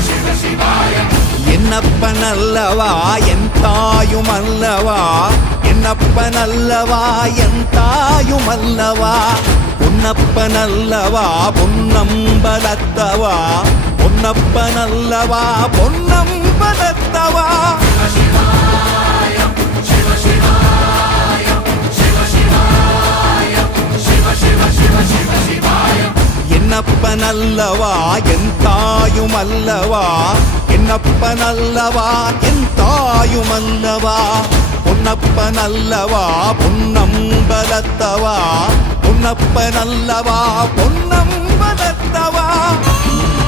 என்னப்பனல்லவா என் தாயுமல்லவா, என்னப்பனல்லவா என் தாயுமல்லவா, பொன்னப்பனல்லவா பொன்னம்பலத்தவா, பொன்னப்பனல்லவா பொன்னம்பலத்தவா. என்னப்பனல்லவா என் தாயுமல்லவா, என்னப்பனல்லவா என் தாயுமல்லவா, பொன்னப்பனல்லவா பொன்னம்பலத்தவா, பொன்னப்பனல்லவா பொன்னம்பலத்தவா.